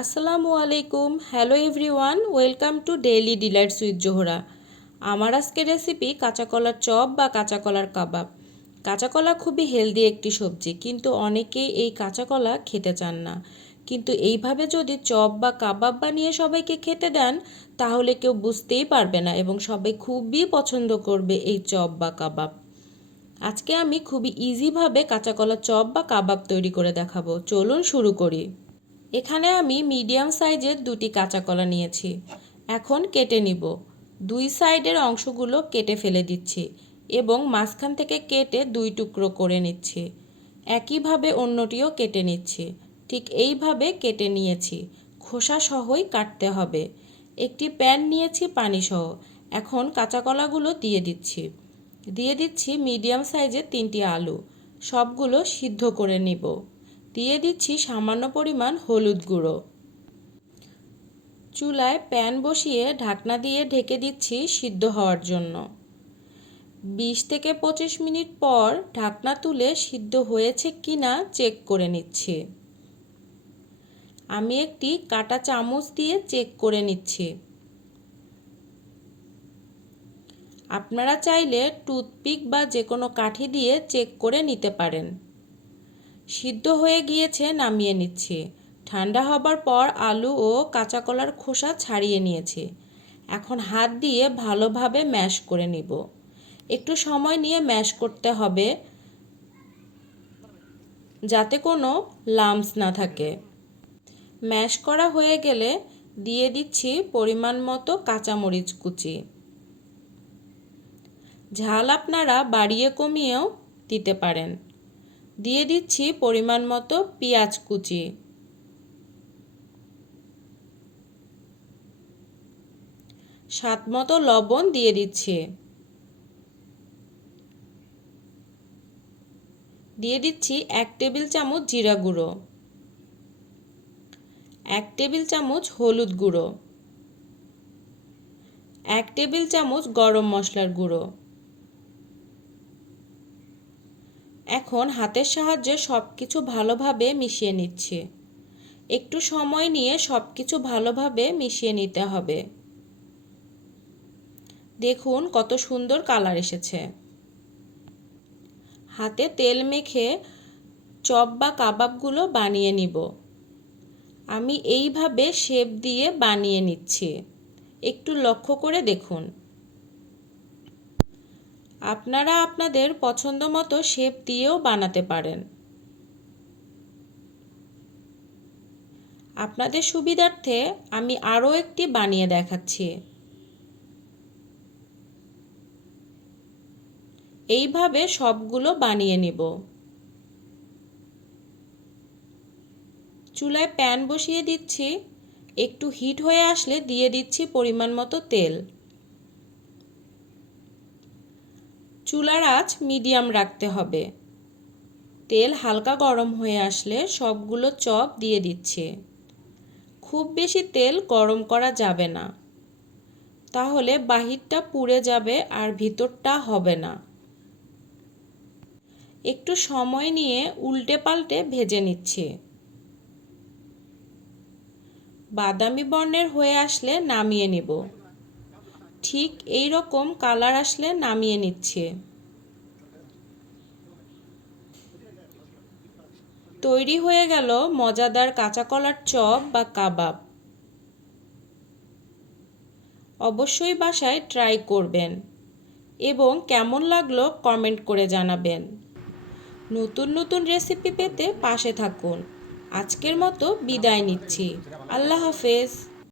আসসালামু আলাইকুম। Hello everyone welcome to daily delights with Zohra আমার আজকের রেসিপি কাঁচা কলার চপ বা কাঁচা কলার কাবাব। কাঁচা কলা খুবই হেলদি একটি সবজি, কিন্তু অনেকেই এই কাঁচা কলা খেতে চান না। কিন্তু এইভাবে যদি চপ বা কাবাব বানিয়ে সবাইকে খেতে দেন, তাহলে কেউ বুঝতেই পারবে না এবং সবাই খুবই পছন্দ করবে এই চপ বা কাবাব। আজকে আমি খুবই ইজিভাবে কাঁচা কলা চপ বা কাবাব তৈরি করে দেখাবো। চলুন শুরু করি। এখানে আমি মিডিয়াম সাইজের দুটি কাঁচা কলা নিয়েছি। এখন কেটে নিব। দুই সাইডের অংশগুলো কেটে ফেলে দিচ্ছি এবং মাঝখান থেকে কেটে দুই টুকরো করে নিচ্ছি। একইভাবে অন্যটিও কেটে নিচ্ছি। ঠিক এইভাবে কেটে নিয়েছি। খোসা সহই কাটতে হবে। একটি প্যান নিয়েছি পানি সহ এখন কাঁচা কলাগুলো দিয়ে দিচ্ছি। দিয়ে দিচ্ছি মিডিয়াম সাইজের তিনটি আলু। সবগুলো সিদ্ধ করে নিব। দিয়ে দিচ্ছি সামান্য পরিমাণ হলুদ গুঁড়ো। চুলায় প্যান বসিয়ে ঢাকনা দিয়ে ঢেকে দিচ্ছি সিদ্ধ হওয়ার জন্য। বিশ থেকে পঁচিশ মিনিট পর ঢাকনা তুলে সিদ্ধ হয়েছে কি না চেক করে নিচ্ছি। আমি একটি কাটা চামচ দিয়ে চেক করে নিচ্ছি। আপনারা চাইলে টুথপিক বা যে কোনো কাঠি দিয়ে চেক করে নিতে পারেন। সিদ্ধ হয়ে গিয়েছে, নামিয়ে নিচ্ছি। ঠান্ডা হবার পর আলু ও কাঁচা কলার খোসা ছাড়িয়ে নিয়েছি। এখন হাত দিয়ে ভালোভাবে ম্যাশ করে নিব। একটু সময় নিয়ে ম্যাশ করতে হবে, যাতে কোনো লামস না থাকে। ম্যাশ করা হয়ে গেলে দিয়ে দিচ্ছি পরিমাণ মতো কাঁচামরিচ কুচি। ঝাল আপনারা বাড়িয়ে কমিয়েও দিতে পারেন। দিয়ে দিচ্ছি পরিমাণ মতো পেঁয়াজ কুচি। স্বাদ মতো লবণ দিয়ে দিচ্ছি। দিয়ে দিচ্ছি এক টেবিল চামচ জিরা গুঁড়ো। এক টেবিল চামচ হলুদ গুঁড়ো। এক টেবিল চামচ গরম মশলার গুঁড়ো। এখন হাতের সাহায্যে সব কিছু ভালোভাবে মিশিয়ে নিচ্ছি। একটু সময় নিয়ে সব কিছু ভালোভাবে মিশিয়ে নিতে হবে। দেখুন কত সুন্দর কালার এসেছে। হাতে তেল মেখে চপ বা কাবাবগুলো বানিয়ে নিব। আমি এইভাবে শেপ দিয়ে বানিয়ে নিচ্ছি। একটু লক্ষ্য করে দেখুন। আপনারা আপনাদের পছন্দ মতো শেপ দিয়েও বানাতে পারেন। আপনাদের সুবিধার্থে আমি আরও একটি বানিয়ে দেখাচ্ছি। এইভাবে সবগুলো বানিয়ে নিব। চুলায় প্যান বসিয়ে দিচ্ছি। একটু হিট হয়ে আসলে দিয়ে দিচ্ছি পরিমাণ মতো তেল। চুলার আঁচ মিডিয়াম রাখতে হবে। তেল হালকা গরম হয়ে আসলে সবগুলো চপ দিয়ে দিচ্ছে। খুব বেশি তেল গরম করা যাবে না। তাহলে বাহিরটা পুড়ে যাবে আর ভিতরটা হবে না। একটু সময় নিয়ে উল্টে পাল্টে ভেজে নিচ্ছে। বাদামি বর্ণের হয়ে আসলে নামিয়ে নিব। ঠিক এই রকম কালার আসলে নামিয়ে নিচ্ছে। তৈরি হয়ে গেল মজাদার কাঁচা কলার চপ বা কাবাব। অবশ্যই বাসায় ট্রাই করবেন এবং কেমন লাগল কমেন্ট করে জানাবেন। নতুন নতুন রেসিপি পেতে পাশে থাকুন। আজকের মতো বিদায় নিচ্ছি। আল্লাহ হাফেজ।